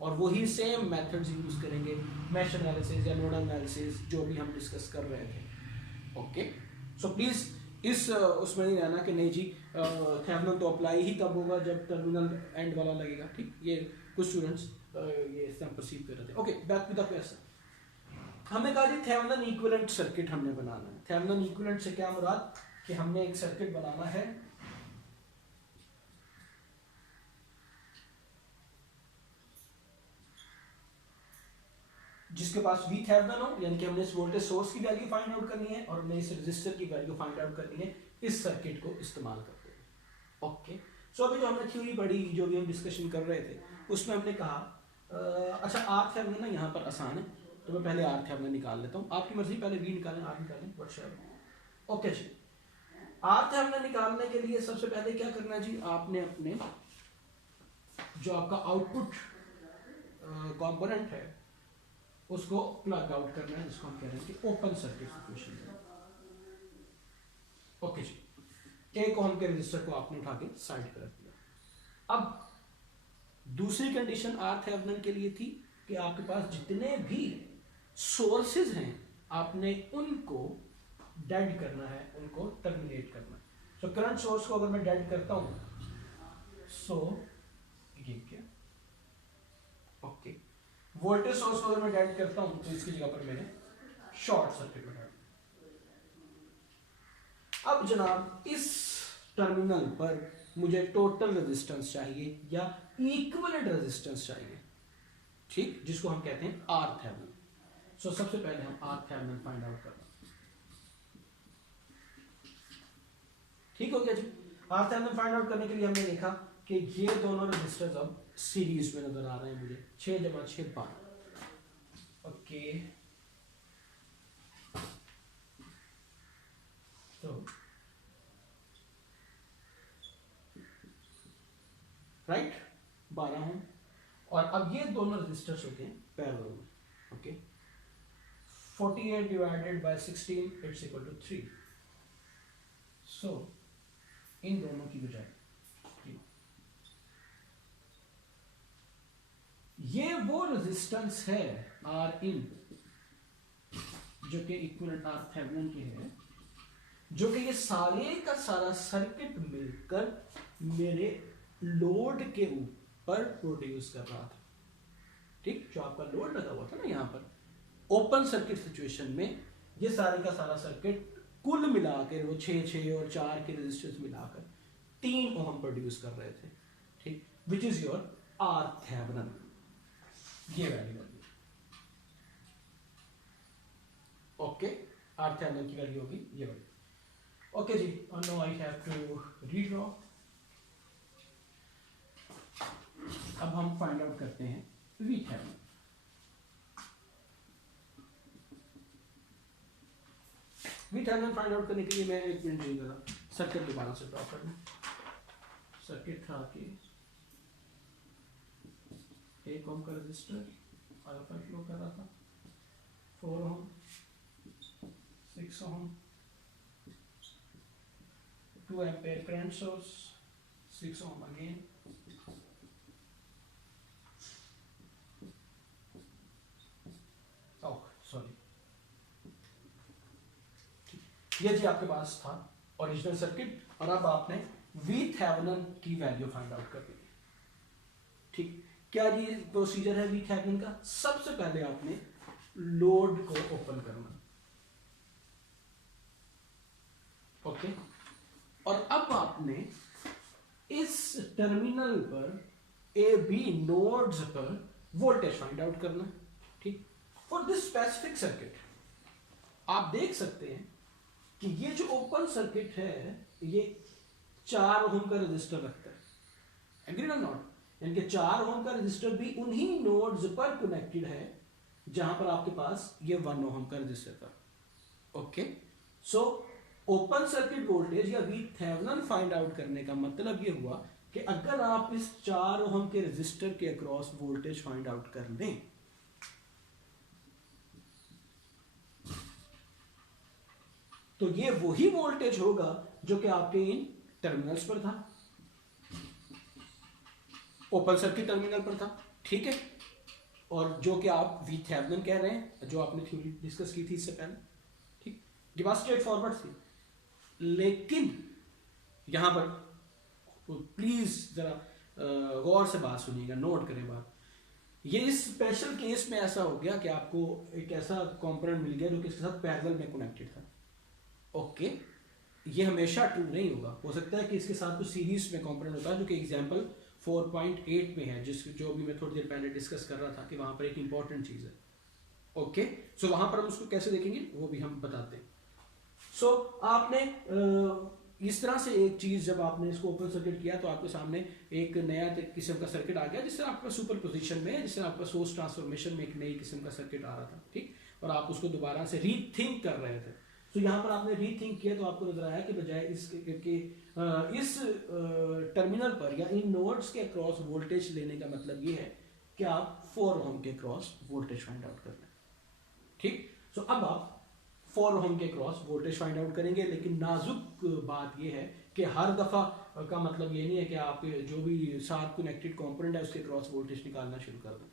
और वही सेम मेथड्स यूज करेंगे, मैश एनालिसिस या नोडल एनालिसिस, जो भी हम डिस्कस कर रहे थे। ओके, सो प्लीज इस उसमें नहीं रहना कि नहीं जी थेवेनिन तो अप्लाई ही तब होगा जब टर्मिनल एंड वाला लगेगा। ठीक, ये कुछ स्टूडेंट्स ये इस तरह परसीव कर रहे थे। Okay, back to the question. हमने कहा जी थेवेनिन इक्विवेलेंट सर्किट हमने बनाना है। थेवेनिन इक्विवेलेंट से क्या मुराद कि हमने एक सर्किट बनाना है जिसके पास वी थेवेनिन हो, यानी कि हमने इस वोल्टेज सोर्स की वैल्यू फाइंड आउट करनी है और हमने इस रेजिस्टर की वैल्यू फाइंड आउट करनी है इस सर्किट को इस्तेमाल करते हुए। ओके, सो अभी जो हमने थ्योरी पढ़ी, जो भी हम डिस्कशन कर रहे थे, उसमें हमने कहा अच्छा आर थेवेनिन ना यहाँ पर आसान है, तो मैं पहले आर थेवेनिन निकाल लेता हूँ। आपकी मर्जी, पहले वी निकालें आर निकालें, व्हाट शेयर। ओके जी, आर थेवेनिन निकालने के लिए सबसे पहले क्या करना है जी, आपने अपने जो आपका आउटपुट कंपोनेंट है उसको प्लग आउट करना है, जिसको हम कह रहे हैं कि ओपन सर्किट सिचुएशन। ओके जी, 1 ओम के रेजिस्टर को आपने उठा के साइड पर रख दिया। अब दूसरी कंडीशन आर थेवेनिन के लिए थी कि आपके पास जितने भी सोर्सेज हैं आपने उनको डेड करना है, उनको टर्मिनेट करना है। सो करंट सोर्स को अगर मैं डेड करता हूं, सो ये क्या, ओके, वोल्टेज सोर्स को अगर मैं डेड करता हूं तो इसकी जगह पर मैंने शॉर्ट सर्किट बना दिया। अब जनाब इस टर्मिनल पर मुझे टोटल रेजिस्टेंस चाहिए या इक्विवेलेंट रेजिस्टेंस चाहिए, ठीक, जिसको हम कहते हैं आर थेवेनिन। सो सबसे पहले हम आर थेवेनिन फाइंड आउट करना। ठीक हो गया जी। आर थेवेनिन फाइंड आउट करने के लिए हमने देखा कि ये दोनों रेजिस्टर्स अब सीरीज में नजर आ रहे हैं मुझे, 6 × 6 12। ओके, तो राइट 12 हूं, और अब ये दोनों रेजिस्टर्स होते हैं पैरेलल में। Okay, 48 divided by 16 it's equal to 3। So इन दोनों की बजाय ये वो रेजिस्टेंस है आर इन जो कि इक्विवेलेंट आर थेवेनिन की है, जो कि ये सारे का सारा सर्किट मिलकर मेरे लोड के ऊपर प्रोड्यूस कर रहा था। ठीक, जो आपका लोड लगा हुआ था ना यहाँ पर ओपन सर्किट सिचुएशन में, ये सारे का सारा सर्किट कुल मिलाकर वो 6 और 4 के रेजिस्टेंस मिलाकर 3 ओम प्रोड्यूस कर रहे थे। ठीक, which is your R Thevenin, ये वैल्यू। ओके, आर थेवेनिन की वैल्यू होगी ये वाली। ओके जी, और now I have to redraw. अब हम फाइंड आउट करते हैं V Thevenin. V Thevenin find out करने के लिए मैं एक मिनट जरा सर्किट दोबारा से ड्रॉ कर लूं। सर्किट था कि 1 ओम का रजिस्टर अल्फा फ्लो कर रहा था, 4 ओम, 6 ओम, 2 एम्पेयर करंट सोर्स, 6 ओम अगेन, सॉरी, ये जी आपके पास था ओरिजिनल सर्किट, और अब आपने वी थेवेनिन की वैल्यू फाइंड आउट कर दी। ठीक, क्या ये प्रोसीजर है वी थेवेनिन का? सबसे पहले आपने लोड को ओपन करना। ओके, और अब आपने इस टर्मिनल पर ए बी नोड्स पर वोल्टेज फाइंड आउट करना। ठीक, फॉर दिस स्पेसिफिक सर्किट आप देख सकते हैं कि ये जो ओपन सर्किट है ये 4 ओम का रजिस्टर रखता है, एग्री और नॉट, यानी कि 4 ओम का रजिस्टर भी उन्हीं नोड्स पर कनेक्टेड है जहां पर आपके पास ये 1 ओम का रजिस्टर था। Okay, so open circuit voltage या वी थेवेनिन फाइंड आउट करने का मतलब ये हुआ कि अगर आप इस 4 ओम के रजिस्टर के अक्रॉस वोल्टेज फाइंड आउट कर लें तो ये वही वोल्टेज होगा जो कि आपके इन टर्मिनल्स पर था, ओपन सर्किट टर्मिनल पर था। ठीक है, और जो कि आप VThevenin कह रहे हैं, जो आपने थ्योरी डिस्कस की थी इससे पहले, ठीक, ये बात स्ट्रेट फॉरवर्ड थी। लेकिन यहां पर प्लीज जरा गौर से बात सुनिएगा, नोट करें बात। ये इस स्पेशल केस में ऐसा हो गया कि आपको एक ऐसा कंपोनेंट मिल गया जो कि इसके साथ पैरेलल में कनेक्टेड था। ओके, ये हमेशा ट्रू नहीं होगा, हो सकता है कि इसके साथ कुछ सीरीज में कंपोनेंट होता है, जो कि एग्जांपल 4.8 में है, जो भी मैं थोड़ी देर पहले डिस्कस कर रहा था कि वहां पर एक इंपॉर्टेंट चीज है। ओके, सो वहां पर हम उसको कैसे देखेंगे वो भी हम बताते हैं। सो आपने इस तरह से एक चीज, जब आपने इसको ओपन सर्किट किया तो आपके सामने एक नया किस्म का सर्किट आ गया, जिससे आपका सुपर पोजिशन में, जिससे आपका सोर्स ट्रांसफॉर्मेशन में एक नई किस्म का सर्किट आ रहा था, ठीक, और आप उसको दोबारा से रीथिंक कर रहे थे। तो यहाँ पर आपने रीथिंक किया तो आपको नजर आया कि बजाय इस टर्मिनल पर या इन नोड्स के क्रॉस वोल्टेज लेने का मतलब ये है कि आप 4 ओम के क्रॉस वोल्टेज फाइंड आउट कर लें, ठीक। सो अब आप 4 ओम के क्रॉस वोल्टेज फाइंड आउट करेंगे, लेकिन नाजुक बात यह है कि हर दफा का मतलब ये नहीं है कि आप जो भी साथ कनेक्टेड कंपोनेंट है उसके क्रॉस वोल्टेज निकालना शुरू कर दें,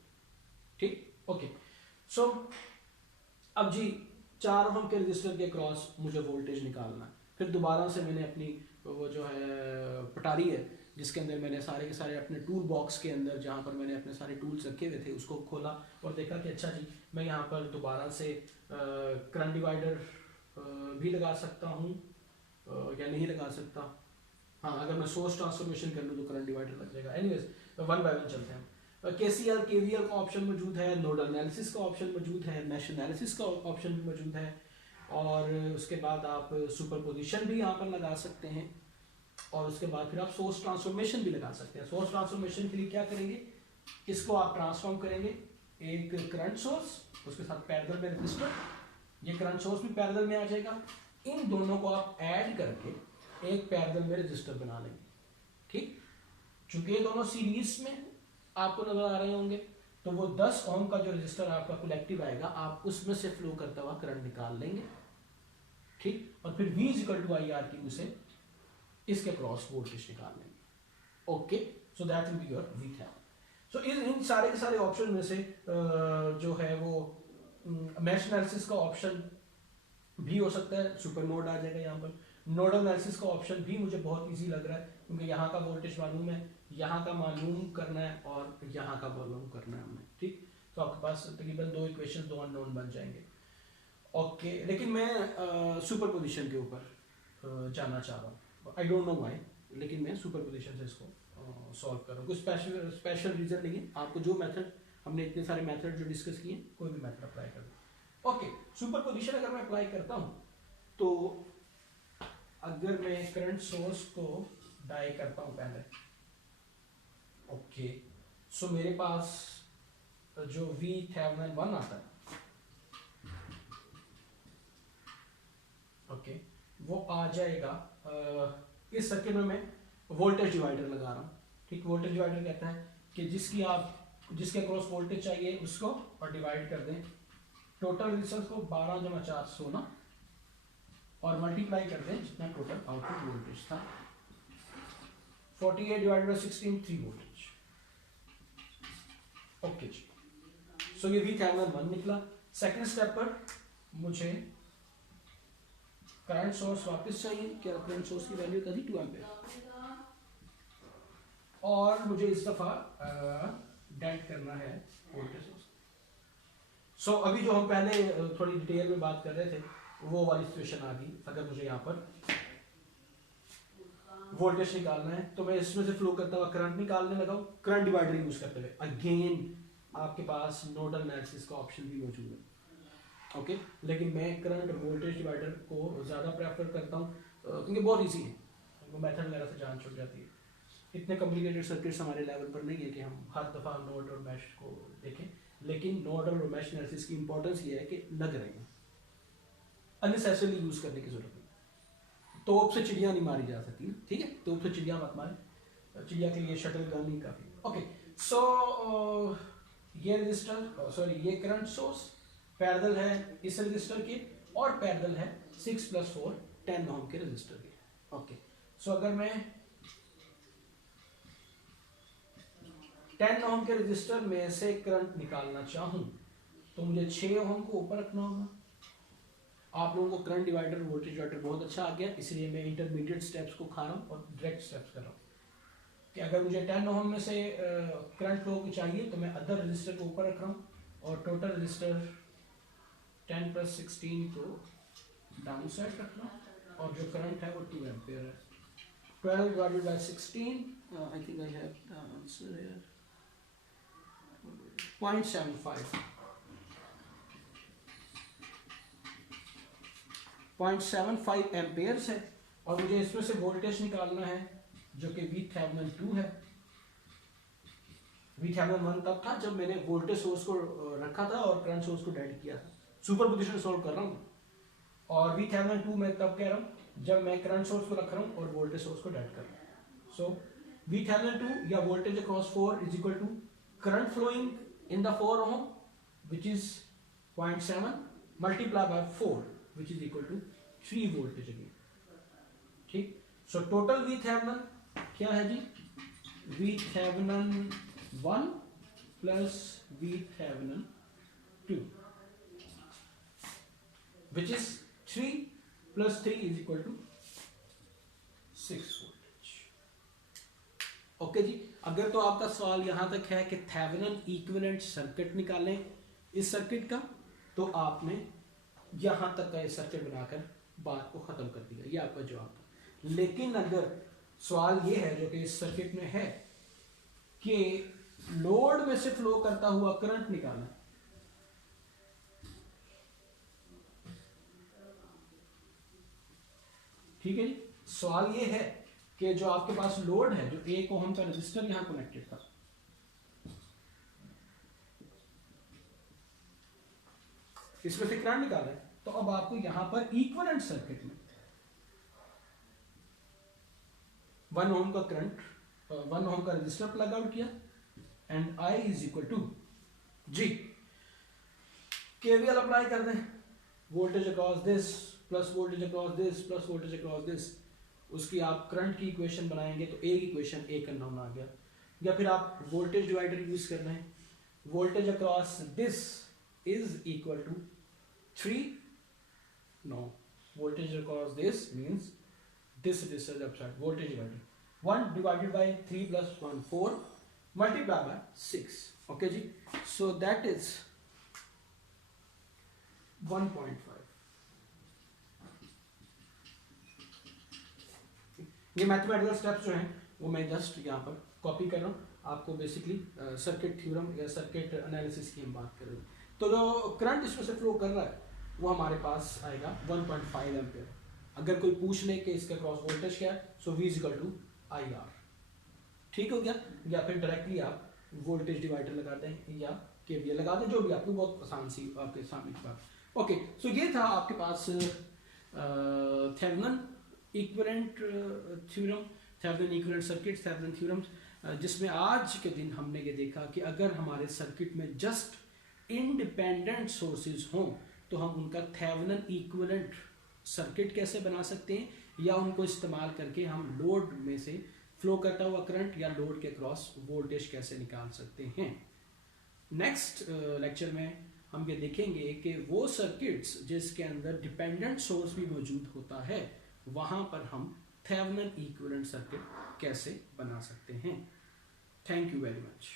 ठीक। ओके, सो अब जी 4 ओम के रजिस्टर के क्रॉस मुझे वोल्टेज निकालना है। फिर दोबारा से मैंने अपनी वो जो है पटारी है, जिसके अंदर मैंने सारे के सारे अपने टूल बॉक्स के अंदर, जहाँ पर मैंने अपने सारे टूल्स रखे हुए थे, उसको खोला और देखा कि अच्छा जी, मैं यहाँ पर दोबारा से करंट डिवाइडर भी लगा सकता हूँ या नहीं लगा सकता। हाँ, अगर मैं सोर्स ट्रांसफॉर्मेशन कर लूँ तो करंट डिवाइडर लग जाएगा। एनीवेज, वन बाय वन चलते हैं। KCL KVL का ऑप्शन मौजूद है, नोडल एनालिसिस का ऑप्शन मौजूद है, मैश एनालिसिस का ऑप्शन भी मौजूद है, और उसके बाद आप सुपरपोजिशन भी यहाँ पर लगा सकते हैं, और उसके बाद फिर आप सोर्स ट्रांसफॉर्मेशन भी लगा सकते हैं। सोर्स ट्रांसफॉर्मेशन के लिए क्या करेंगे, इसको आप ट्रांसफॉर्म करेंगे, एक करंट सोर्स, उसके साथ पैरेलल में रजिस्टर, ये करंट सोर्स भी पैरेलल में आ जाएगा, इन दोनों को आप ऐड करके एक पैरेलल में रजिस्टर बना लेंगे, ठीक। चूंकि ये दोनों सीरीज में आपको नजर आ रहे होंगे, तो वो 10 ओम का जो रजिस्टर आपका कलेक्टिव आएगा, आप उसमें से फ्लो करता हुआ करंट निकाल लेंगे, ठीक, और फिर V = IR से इसके क्रॉस वोल्टेज निकाल लेंगे। Okay, so that will be your VThevenin। सो इन सारे के सारे ऑप्शन में से जो है वो मैश एनालिसिस का ऑप्शन भी हो सकता है, सुपर नोड आ जाएगा यहाँ पर। नोडल एनालिसिस का ऑप्शन भी मुझे बहुत इजी लग रहा है, क्योंकि यहाँ का वोल्टेज मालूम है, यहाँ का मालूम करना है, और यहाँ का मालूम करना है हमें, ठीक। तो आपके पास तकरीबन 2 इक्वेशन, 2 अननोन बन जाएंगे। ओके, लेकिन मैं सुपर पोजिशन के ऊपर जाना चाह रहा हूँ, आई डोंट नो व्हाई, लेकिन मैं सुपर पोजिशन से इसको सॉल्व कर रहा हूँ। कुछ स्पेशल रीजन नहीं है, आपको जो मेथड, हमने इतने सारे मेथड जो डिस्कस किए, कोई भी मेथड अप्लाई कर दो। ओके, सुपर पोजिशन अगर मैं अप्लाई करता हूँ, तो अगर मैं करंट सोर्स को डाई करता हूं पहले, ओके, सो मेरे पास जो VThevenin 1 आता है, ओके, वो आ जाएगा इस सर्किट में मैं वोल्टेज डिवाइडर लगा रहा हूं, ठीक। वोल्टेज डिवाइडर कहता है कि जिसके क्रॉस वोल्टेज चाहिए उसको और डिवाइड कर दें, टोटल रेजिस्टेंस को 12 × 4 ना, और मल्टीप्लाई कर दें जितना टोटल आउटपुट वोल्टेज था, 48 / 16, 3 वोल्टेज। ओके जी, सो ये VThevenin 1 निकला। सेकंड स्टेप पर मुझे करंट सोर्स वापस चाहिए, क्या करंट सोर्स की वैल्यू था 2 एम्पीयर, और मुझे इस दफा डेंट करना है वोल्टेज सोर्स। सो अभी जो हम पहले थोड़ी डिटेल में बात कर रहे थे, वो वाली सिचुएशन आ गई। अगर मुझे यहाँ पर वोल्टेज निकालना है, तो मैं इसमें से फ्लो करता हुआ करंट निकालने लगा हूं, करंट डिवाइडर यूज करते हुए। अगेन आपके पास नोडल एनालिसिस का ऑप्शन भी मौजूद है, ओके, लेकिन मैं करंट वोल्टेज डिवाइडर को ज्यादा प्रेफर करता हूँ, क्योंकि बहुत इजी है, वो मेथड वगैरह से जान छूट जाती है। इतने कॉम्प्लिकेटेड सर्किट्स हमारे लेवल पर नहीं है कि हम हर दफा नोड और मैश को देखें, लेकिन नोड और मैश एनालिसिस की इंपॉर्टेंस ये है कि लग रहे हैं, अननेसेसरली यूज करने की जरूरत नहीं। तोप से चिड़िया नहीं मारी जा सकती, ठीक है, तोप से चिड़िया मत मारे, चिड़िया के लिए शटल गन ही काफी। ओके, सो ये रजिस्टर, सॉरी ये करंट सोर्स पैरेलल है इस रजिस्टर के, और पैरेलल है 6 + 4 10 ओम के रजिस्टर के। ओके, सो अगर मैं 10 ओम के रजिस्टर में से करंट निकालना चाहूं तो मुझे 6 ओम को ऊपर रखना होगा। आप लोगों को करंट डिवाइडर वोल्टेज डिवाइडर बहुत अच्छा आ गया, इसलिए मैं इंटरमीडिएट स्टेप्स को खा रहा हूँ और डायरेक्ट स्टेप्स कर रहा हूँ कि अगर मुझे 10 ओम में से करंट फ्लो की चाहिए तो मैं अदर रजिस्टर को ऊपर रख रहा हूँ और टोटल रजिस्टर 10 + 16 को डाउन साइड रखना और जो करंट है वो 2 एम्पियर है। 12 divided by 16, I think I have the answer here, 0.75 amperes है और मुझे इसमें से वोल्टेज निकालना है जो कि VThevenin 2 है। VThevenin 1 तब था जब मैंने वोल्टेज सोर्स को रखा था और करंट सोर्स को डेड किया था। सुपरपोजिशन सॉल्व कर रहा हूँ और VThevenin 2 मैं तब कह रहा हूँ जब मैं करंट सोर्स को रख रहा हूँ और वोल्टेज सोर्स को डेड कर रहा हूँ। सो VThevenin 2 या voltage across 4 is equal to current flowing in the 4 ohm which is 0.7 multiplied by 4 which is equal to 3 voltage again। ठीक, सो टोटल VThevenin क्या है जी? VThevenin 1 plus VThevenin 2 which is 3 plus 3 is equal to 6 voltage। Okay जी, अगर तो आपका सवाल यहां तक है कि थेवेनिन इक्विवेलेंट सर्किट निकालें इस सर्किट का, तो आपने यहां तक का ये सर्किट बनाकर बात को खत्म कर दिया, ये आपका जवाब था। लेकिन अगर सवाल ये है जो कि इस सर्किट में है कि लोड में से फ्लो करता हुआ करंट निकालना, ठीक है जी, सवाल ये है कि जो आपके पास लोड है, जो 1 ओम का रजिस्टर यहां कनेक्टेड था, इसमें से करंट निकालना है, तो अब आपको यहां पर इक्विवेलेंट सर्किट में 1 ओम का करंट 1 ओम का रजिस्टर प्लग आउट किया and I is equal to जी, केवीएल अप्लाई कर दें, voltage across this plus voltage across this plus voltage across this, उसकी आप करंट की इक्वेशन बनाएंगे तो एक इक्वेशन एक अननोन आ गया। या फिर आप वोल्टेज डिवाइडर यूज कर रहे हैं, voltage across this is equal to 3, no, voltage across this means this resistance upside, voltage divider 1 divided by 3 plus 1 4 multiplied by 6। okay जी, so that is 1.5। ये मैथमेटिकल स्टेप्स जो हैं वो मैं जस्ट यहाँ पर कॉपी कर रहा हूँ, आपको बेसिकली सर्किट थ्योरम या सर्किट एनालिसिस की हम बात कर रहे हैं। तो जो करंट इसमें से फ्लो कर रहा है वो हमारे पास आएगा 1.5 एम्पियर। अगर कोई पूछ ले कि इसका क्रॉस वोल्टेज क्या है, सो V = IR, ठीक हो गया। या फिर डायरेक्टली आप वोल्टेज डिवाइडर लगा दें या KVL लगा दें, जो भी आपको बहुत आसान सी आपके सामने की बात। ओके, सो ये था आपके पास Thevenin equivalent theorem, Thevenin equivalent circuit, Thevenin theorem, जिसमें आज के दिन हमने ये देखा कि अगर हमारे सर्किट में जस्ट इंडिपेंडेंट सोर्सेज हों तो हम उनका थेवेनिन इक्विवेलेंट सर्किट कैसे बना सकते हैं, या उनको इस्तेमाल करके हम लोड में से फ्लो करता हुआ करंट या लोड के क्रॉस वोल्टेज कैसे निकाल सकते हैं। नेक्स्ट लेक्चर में हम ये देखेंगे कि वो सर्किट्स जिसके अंदर डिपेंडेंट सोर्स भी मौजूद होता है वहां पर हम थेवेनिन इक्विवेलेंट सर्किट कैसे बना सकते हैं। Thank you very much.